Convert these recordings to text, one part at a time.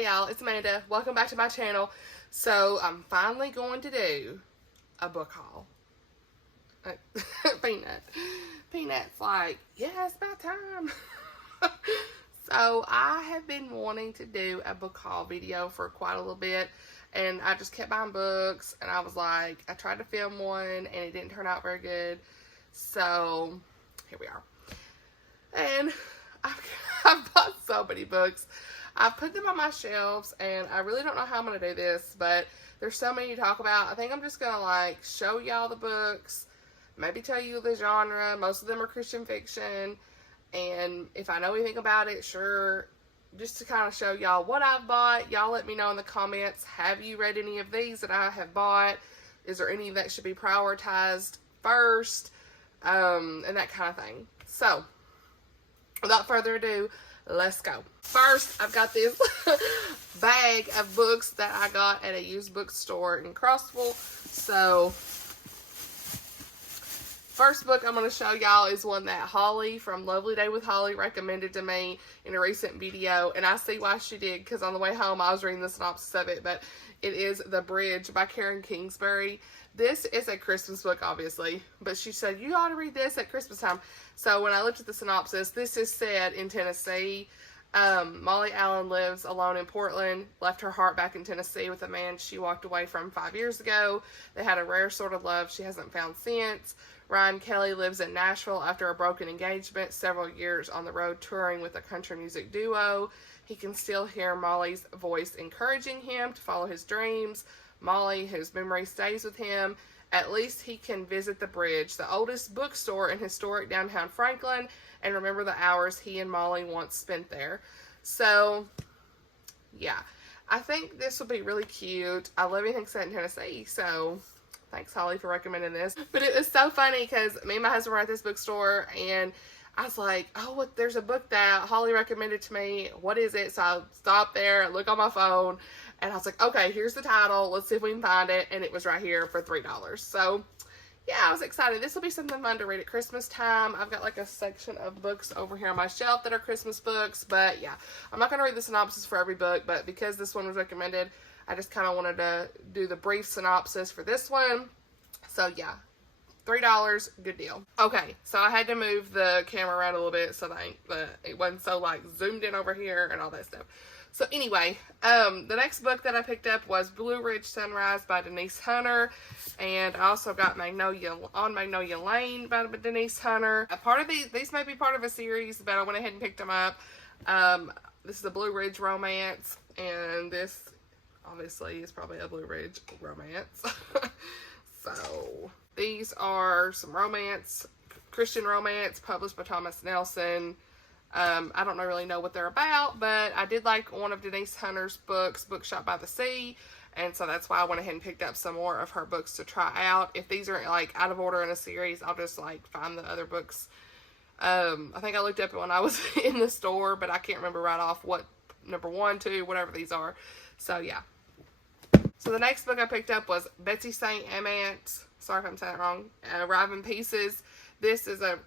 Hey y'all, it's Amanda. Welcome back to my channel. So I'm finally going to do a book haul. Peanut's like, yeah, it's about time. So I have been wanting to do a book haul video for quite a little bit, and I just kept buying books, and I was like, I tried to film one and it didn't turn out very good. So here we are. And I've bought so many books. I've put them on my shelves, and I really don't know how I'm going to do this, but there's so many to talk about. I think I'm just going to like show y'all the books, maybe tell you the genre. Most of them are Christian fiction, and if I know anything about it, sure, just to kind of show y'all what I've bought. Y'all let me know in the comments, have you read any of these that I have bought? Is there any that should be prioritized first? And that kind of thing. So without further ado, let's go. First, I've got this bag of books that I got at a used bookstore in Crossville. So, first book I'm going to show y'all is one that Holly from Lovely Day with Holly recommended to me in a recent video. And I see why she did, because on the way home I was reading the synopsis of it. But it is The Bridge by Karen Kingsbury. This is a Christmas book, obviously, but she said, you ought to read this at Christmas time. So when I looked at the synopsis, this is set in Tennessee. Molly Allen lives alone in Portland, left her heart back in Tennessee with a man she walked away from 5 years ago. They had a rare sort of love she hasn't found since. Ryan Kelly lives in Nashville after a broken engagement, several years on the road touring with a country music duo. He can still hear Molly's voice encouraging him to follow his dreams. Molly, whose memory stays with him, at least he can visit the Bridge, the oldest bookstore in historic downtown Franklin, and remember the hours he and Molly once spent there. So, yeah, I think this will be really cute. I love anything set in Tennessee, so thanks, Holly, for recommending this. But it was so funny because me and my husband were at this bookstore, and I was like, oh, what, there's a book that Holly recommended to me. What is it? So I stopped there, look on my phone, and I was like, okay, here's the title. Let's see if we can find it. And it was right here for $3. So, yeah, I was excited. This will be something fun to read at Christmas time. I've got like a section of books over here on my shelf that are Christmas books. But, yeah, I'm not going to read the synopsis for every book. But because this one was recommended, I just kind of wanted to do the brief synopsis for this one. So, yeah. $3, good deal. Okay, so I had to move the camera around a little bit so that it wasn't so like zoomed in over here and all that stuff. So anyway, the next book that I picked up was Blue Ridge Sunrise by Denise Hunter, and I also got Magnolia Lane by Denise Hunter. A part of these may be part of a series, but I went ahead and picked them up. This is a Blue Ridge romance, and this obviously is probably a Blue Ridge romance. So these are some romance, Christian romance, published by Thomas Nelson. I don't really know what they're about, but I did like one of Denise Hunter's books, Bookshop by the Sea, and so that's why I went ahead and picked up some more of her books to try out. If these are like out of order in a series, I'll just like find the other books. I think I looked up when I was in the store, but I can't remember right off what number 1, 2, whatever these are. So yeah. So the next book I picked up was Betsy St. Amant. Sorry if I'm saying it wrong. Arrive in Pieces. This is a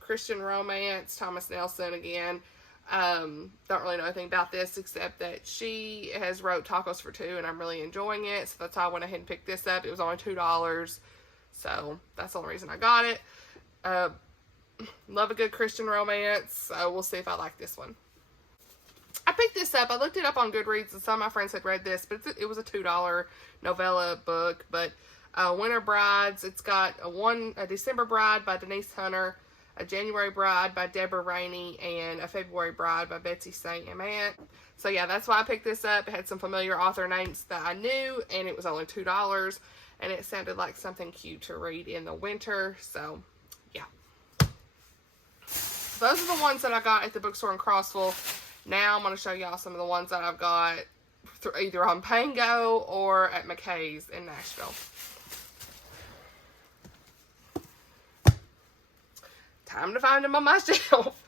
Christian romance, Thomas Nelson again. Don't really know anything about this except that she has wrote Tacos for Two, and I'm really enjoying it. So that's why I went ahead and picked this up. It was only $2. So that's the only reason I got it. Love a good Christian romance. So we'll see if I like this one. I picked this up. I looked it up on Goodreads, and some of my friends had read this, but it was a $2 novella book. But Winter Brides, it's got a December Bride by Denise Hunter, a January Bride by Deborah Rainey, and a February Bride by Betsy St. Amant. So yeah, that's why I picked this up. It had some familiar author names that I knew, and it was only $2, and it sounded like something cute to read in the winter. So yeah. Those are the ones that I got at the bookstore in Crossville. Now I'm going to show y'all some of the ones that I've got either on Pango or at McKay's in Nashville. Time to find them on my shelf.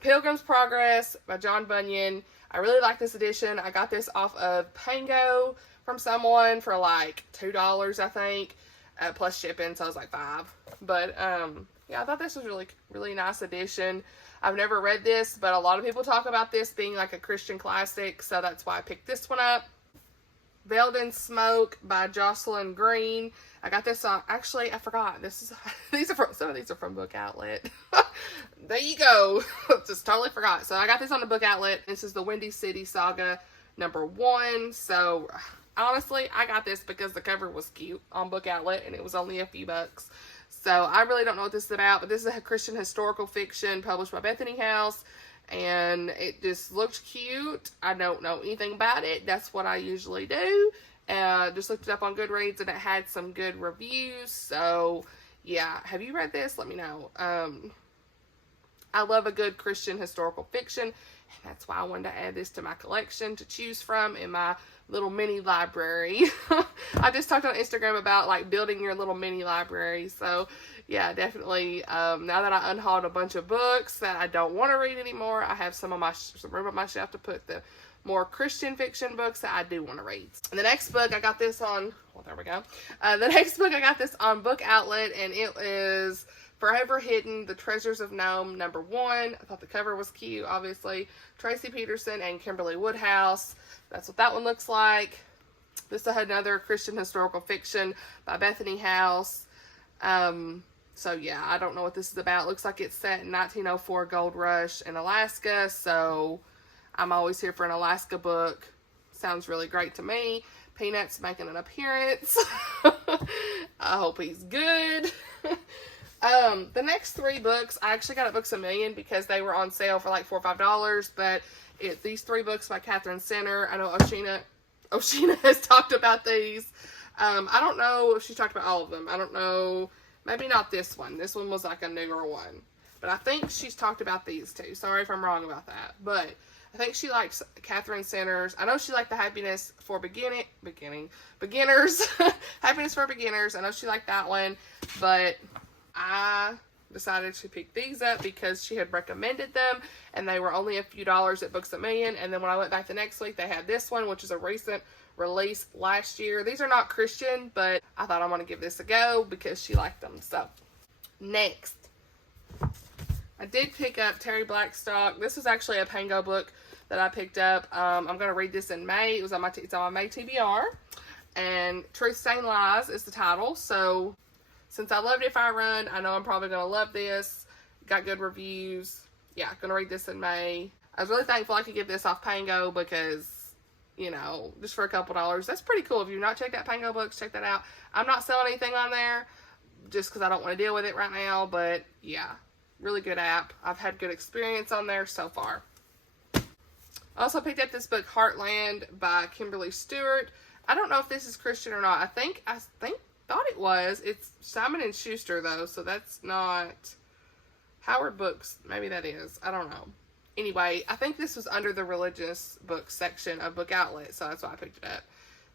Pilgrim's Progress by John Bunyan. I really like this edition. I got this off of Pango from someone for like $2, I think, plus shipping, so it was like $5. But yeah, I thought this was really nice edition. I've never read this, but a lot of people talk about this being like a Christian classic, so that's why I picked this one up. Veiled in Smoke by Jocelyn Green. I got this on, actually, I forgot. Some of these are from Book Outlet. There you go. Just totally forgot. So I got this on the Book Outlet. This is the Windy City Saga #1. So honestly, I got this because the cover was cute on Book Outlet and it was only a few bucks. So I really don't know what this is about, but this is a Christian historical fiction published by Bethany House. And it just looked cute. I don't know anything about it. That's what I usually do. Just looked it up on Goodreads and it had some good reviews. So yeah, have you read this? Let me know. I love a good Christian historical fiction, and that's why I wanted to add this to my collection to choose from in my little mini library. I just talked on Instagram about like building your little mini library. So yeah, definitely. Now that I unhauled a bunch of books that I don't want to read anymore, I have some room on my shelf to put the more Christian fiction books that I do want to read. And the next book I got this on, well, there we go. The next book I got this on Book Outlet, and it is Forever Hidden, The Treasures of Nome #1. I thought the cover was cute, obviously. Tracy Peterson and Kimberly Woodhouse. That's what that one looks like. This is another Christian historical fiction by Bethany House. So yeah, I don't know what this is about. Looks like it's set in 1904 gold rush in Alaska. So I'm always here for an Alaska book. Sounds really great to me. Peanut's making an appearance. I hope he's good. The next 3 books, I actually got at Books A Million because they were on sale for like $4 or $5, but these 3 books by Katherine Center. I know Oshina has talked about these. I don't know if she talked about all of them. I don't know. Maybe not this one. This one was like a newer one. But I think she's talked about these 2. Sorry if I'm wrong about that. But I think she likes Katherine Center's. I know she liked the Happiness for Beginners. Happiness for Beginners. I know she liked that one. But I decided to pick these up because she had recommended them. And they were only a few dollars at Books A Million. And then when I went back the next week, they had this one, which is a recent release last year. These are not Christian, but I thought I'm going to give this a go because she liked them. So, next. I did pick up Terry Blackstock. This was actually a Pango book that I picked up. I'm going to read this in May. It's on my May TBR. And Truth Stained Lies is the title. So, since I loved If I Run, I know I'm probably going to love this. Got good reviews. Yeah, going to read this in May. I was really thankful I could get this off Pango because, you know, just for a couple dollars. That's pretty cool. If you've not checked out Pango Books, check that out. I'm not selling anything on there just because I don't want to deal with it right now. But, yeah, really good app. I've had good experience on there so far. I also picked up this book, Heartland, by Kimberly Stewart. I don't know if this is Christian or not. I thought it was. It's Simon & Schuster, though, so that's not Howard Books. Maybe that is. I don't know. Anyway, I think this was under the religious book section of Book Outlet, so that's why I picked it up.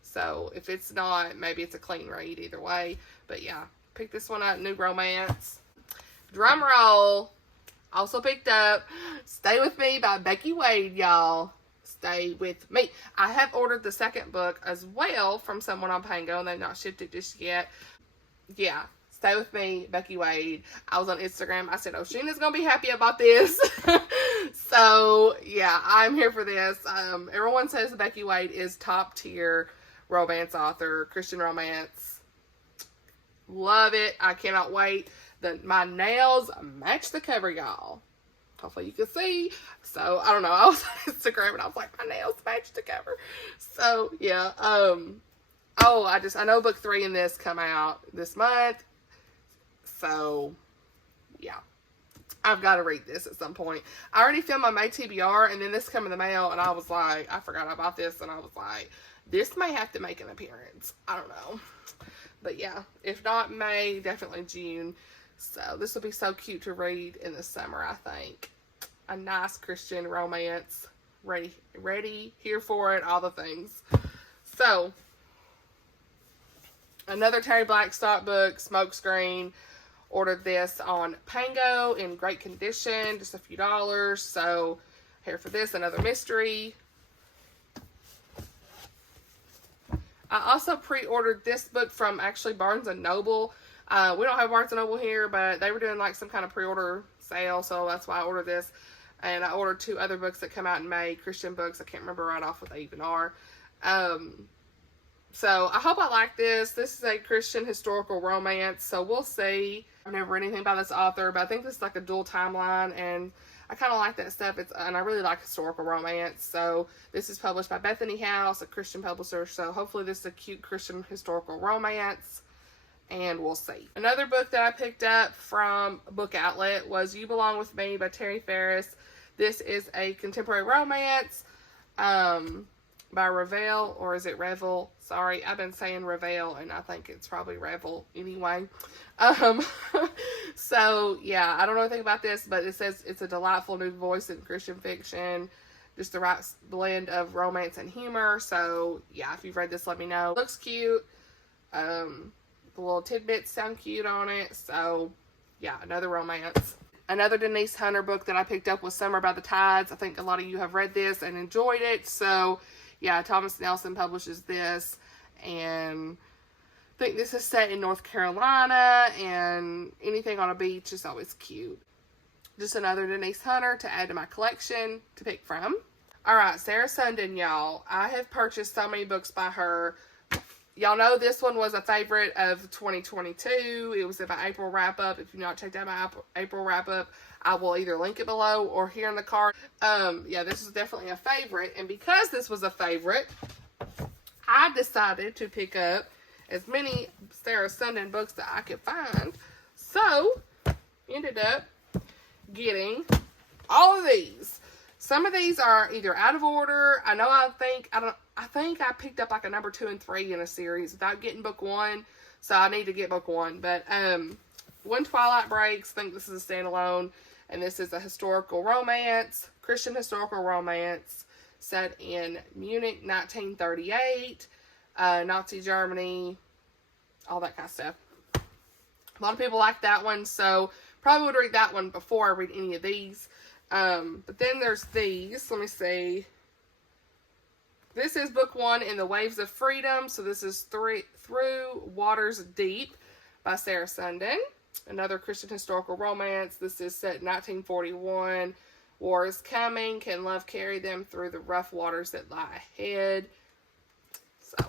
So, if it's not, maybe it's a clean read either way. But yeah, picked this one up, New Romance. Drum roll. Also picked up Stay With Me by Becky Wade, y'all. Stay with me. I have ordered the second book as well from someone on Pango, and they've not shipped it just yet. Yeah. Stay With Me, Becky Wade. I was on Instagram. I said, Oshina's going to be happy about this. So, yeah, I'm here for this. Everyone says Becky Wade is top tier romance author, Christian romance. Love it. I cannot wait. My nails match the cover, y'all. Hopefully you can see. So, I don't know. I was on Instagram and I was like, my nails match the cover. So, yeah. I know book 3 in this come out this month. So, yeah. I've got to read this at some point. I already filmed my May TBR, and then this came in the mail, and I was like, I forgot about this, and I was like, this may have to make an appearance. I don't know. But yeah, if not May, definitely June. So, this will be so cute to read in the summer, I think. A nice Christian romance. Ready, here for it, all the things. So, another Terry Blackstock book, Smokescreen. Ordered this on Pango in great condition, just a few dollars. So, here for this, another mystery. I also pre-ordered this book from actually Barnes & Noble. We don't have Barnes & Noble here, but they were doing like some kind of pre-order sale, so that's why I ordered this. And I ordered 2 other books that come out in May, Christian books. I can't remember right off what they even are. So I hope I like this. This is a Christian historical romance, so we'll see. I've never read anything by this author, but I think this is like a dual timeline, and I kind of like that stuff. And I really like historical romance. So this is published by Bethany House, a Christian publisher. So hopefully this is a cute Christian historical romance, and we'll see. Another book that I picked up from Book Outlet was You Belong With Me by Terry Farris. This is a contemporary romance by Revel, or is it Revel? Sorry, I've been saying Revel, and I think it's probably Revel anyway. So, yeah, I don't know anything about this, but it says it's a delightful new voice in Christian fiction. Just the right blend of romance and humor. So, yeah, if you've read this, let me know. It looks cute. The little tidbits sound cute on it. So, yeah, another romance. Another Denise Hunter book that I picked up was Summer by the Tides. I think a lot of you have read this and enjoyed it. So, yeah, Thomas Nelson publishes this. And I think this is set in North Carolina. And anything on a beach is always cute. Just another Denise Hunter to add to my collection to pick from. Alright, Sarah Sunden, y'all. I have purchased so many books by her. Y'all know this one was a favorite of 2022. It was in my April wrap-up. If you've not checked out my April wrap-up, I will either link it below or here in the card. Yeah, this is definitely a favorite. And because this was a favorite, I decided to pick up as many Sarah Sunden books that I could find. So, ended up getting all of these. Some of these are either out of order. I think I picked up like a number 2 and 3 in a series without getting book 1. So I need to get book 1. But When Twilight Breaks, I think this is a standalone. And this is a historical romance, Christian historical romance set in Munich, 1938, Nazi Germany, all that kind of stuff. A lot of people like that one, so probably would read that one before I read any of these. But then there's these. Let me see. This is book 1 in the Waves of Freedom. So this is Through Waters Deep by Sarah Sunden. Another Christian historical romance. This is set in 1941. War is coming. Can love carry them through the rough waters that lie ahead? So,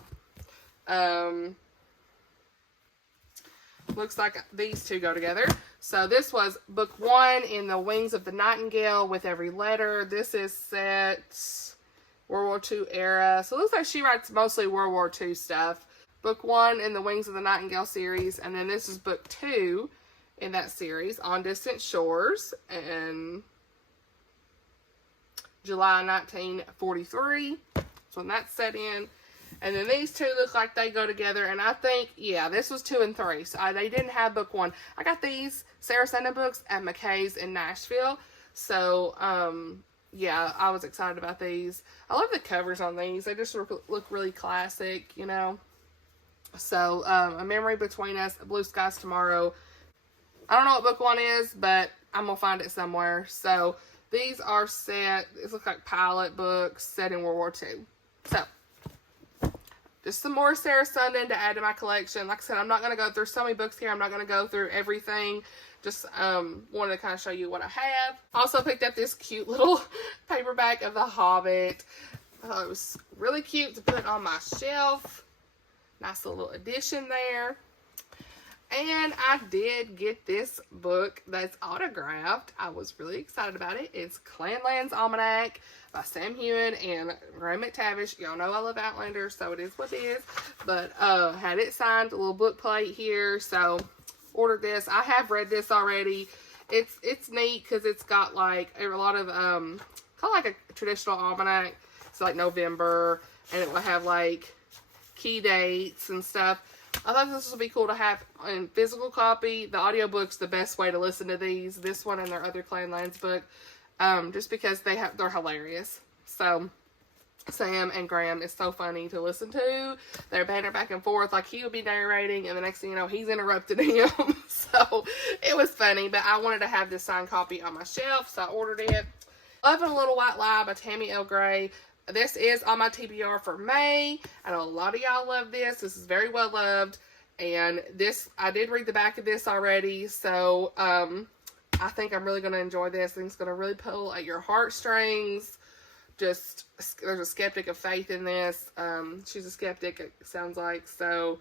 looks like these two go together. So this was book 1 in the Wings of the Nightingale with Every Letter. This is set World War II era. So it looks like she writes mostly World War II stuff. Book 1 in the Wings of the Nightingale series. And then this is book 2 in that series, On Distant Shores. And July 1943. That's when that's set in. And then these two look like they go together. And I think, yeah, this was 2 and 3. So they didn't have book 1. I got these Sarah Sunden books at McKay's in Nashville. So, yeah, I was excited about these. I love the covers on these. They just look really classic, you know. So, A Memory Between Us, Blue Skies Tomorrow. I don't know what book 1 is, but I'm going to find it somewhere. So, these are set, these look like pilot books set in World War II. So, just some more Sarah Sunden to add to my collection. Like I said, I'm not going to go through so many books here. I'm not going to go through everything. Just wanted to kind of show you what I have. Also picked up this cute little paperback of The Hobbit. I thought it was really cute to put on my shelf. Nice little addition there. And I did get this book that's autographed. I was really excited about it. It's Clanland's Almanac by Sam Hewen and Graham McTavish. Y'all know I love Outlander, so it is what it is. But had it signed, a little book plate here. So ordered this. I have read this already. It's neat because it's got like a lot of kind of like a traditional almanac. It's like November, and it will have like key dates and stuff. I thought this would be cool to have in physical copy. The audiobook's the best way to listen to these. This one and their other Clanlands book. Just because they're hilarious. So, Sam and Graham is so funny to listen to. They're banter back and forth. Like, he would be narrating, and the next thing you know, he's interrupting him. So, it was funny. But I wanted to have this signed copy on my shelf, so I ordered it. Loving a Little White Lie by Tammy L. Gray. This is on my TBR for May. I know a lot of y'all love this. This is very well loved. And this, I did read the back of this already. So, I think I'm really going to enjoy this. I think it's going to really pull at your heartstrings. Just, there's a skeptic of faith in this. She's a skeptic, it sounds like. So,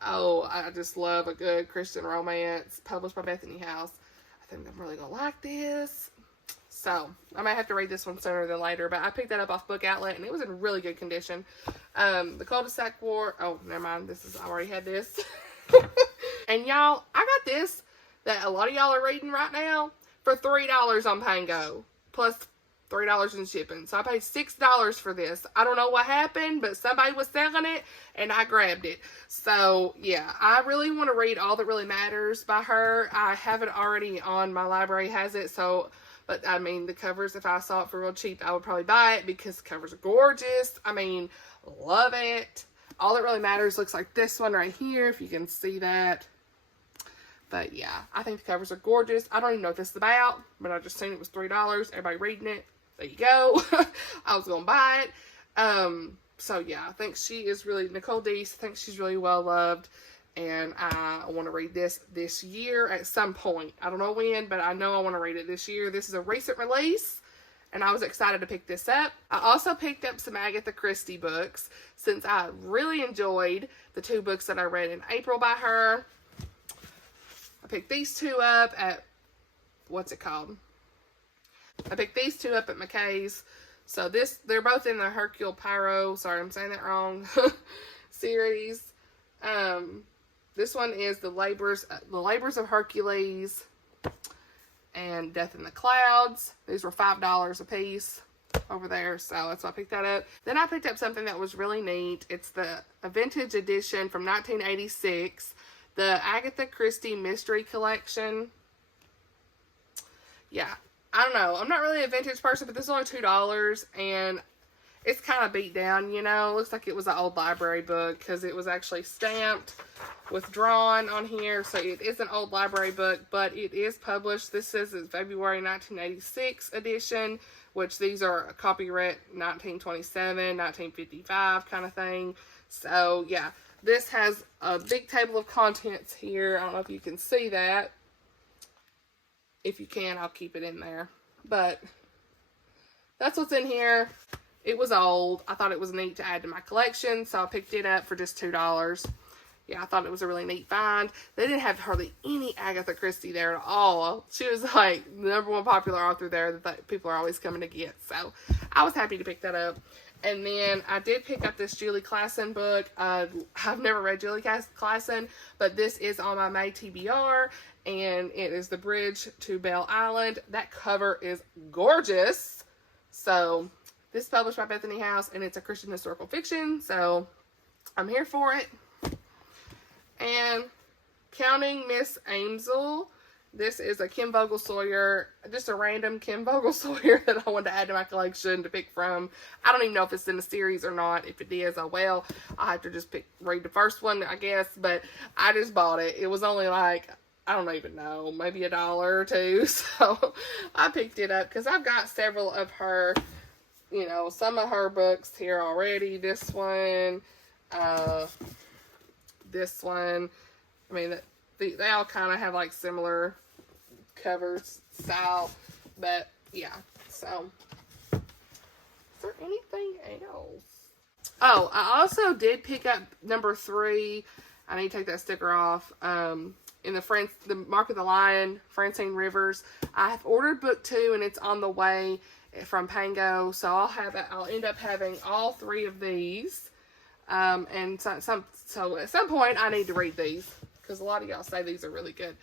I just love a good Christian romance published by Bethany House. I think I'm really going to like this. So, I might have to read this one sooner than later, but I picked that up off Book Outlet, and it was in really good condition. The Cul-de-sac War, oh, never mind, I already had this. And y'all, I got this that a lot of y'all are reading right now for $3 on Pango, plus $3 in shipping. So I paid $6 for this. I don't know what happened, but somebody was selling it, and I grabbed it. So, yeah, I really want to read All That Really Matters by her. I have it already on, my library has it, so... But, I mean, the covers, if I saw it for real cheap, I would probably buy it because the covers are gorgeous. I mean, love it. All That Really Matters looks like this one right here, if you can see that. But, yeah, I think the covers are gorgeous. I don't even know what this is about, but I just seen it was $3. Everybody reading it. There you go. I was going to buy it. So, yeah, I think she is really, Nicole Deese, I think she's really well loved. And I want to read this year at some point. I don't know when, but I know I want to read it this year. This is a recent release, and I was excited to pick this up. I also picked up some Agatha Christie books, since I really enjoyed the 2 books that I read in April by her. I picked these 2 up at, what's it called? I picked these 2 up at McKay's. So they're both in the Hercule Poirot, sorry I'm saying that wrong, series. This one is the Labors of Hercules and Death in the Clouds. These were $5 a piece over there, so that's why I picked that up. Then I picked up something that was really neat. It's a vintage edition from 1986, the Agatha Christie Mystery Collection. Yeah, I don't know. I'm not really a vintage person, but this is only $2, and it's kind of beat down, you know. It looks like it was an old library book because it was actually stamped with drawn on here. So it is an old library book, but it is published. This says it's February 1986 edition, which these are copyright 1927, 1955 kind of thing. So, yeah, this has a big table of contents here. I don't know if you can see that. If you can, I'll keep it in there. But that's what's in here. It was old. I thought it was neat to add to my collection, so I picked it up for just $2. Yeah, I thought it was a really neat find. They didn't have hardly any Agatha Christie there at all. She was like the #1 popular author there that people are always coming to get. So I was happy to pick that up. And then I did pick up this Julie Klassen book. I've never read Julie Klassen, but this is on my May TBR, and it is The Bridge to Belle Island. That cover is gorgeous. So this is published by Bethany House, and it's a Christian historical fiction, so I'm here for it. And Counting Miss Aimsel. This is a Kim Vogel Sawyer, just a random Kim Vogel Sawyer that I wanted to add to my collection to pick from. I don't even know if it's in the series or not. If it is, oh well. I'll have to just read the first one, I guess, but I just bought it. It was only like, I don't even know, maybe $1 or $2, so I picked it up because I've got several of her, you know, some of her books here already. This one, this one. I mean, they all kind of have like similar covers style, but yeah. So, is there anything else? Oh, I also did pick up number 3. I need to take that sticker off. In the Mark of the Lion, Francine Rivers. I have ordered book 2, and it's on the way from Pango, so I'll end up having all 3 of these. And so at some point I need to read these, because a lot of y'all say these are really good.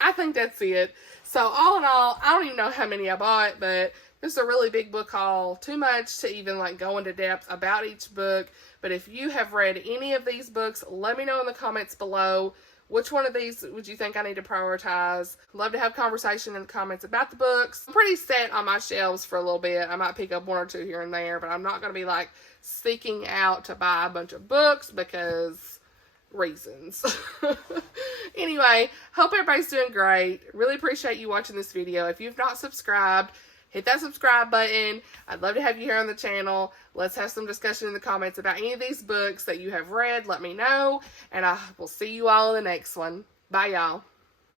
I think that's it. So all in all, I don't even know how many I bought, but this is a really big book haul. Too much to even like go into depth about each book. But if you have read any of these books, let me know in the comments below. Which one of these would you think I need to prioritize? Love to have conversation in the comments about the books. I'm pretty set on my shelves for a little bit. I might pick up 1 or 2 here and there, but I'm not going to be like seeking out to buy a bunch of books because reasons. Anyway, hope everybody's doing great. Really appreciate you watching this video. If you've not subscribed, hit that subscribe button. I'd love to have you here on the channel. Let's have some discussion in the comments about any of these books that you have read. Let me know. And I will see you all in the next one. Bye, y'all.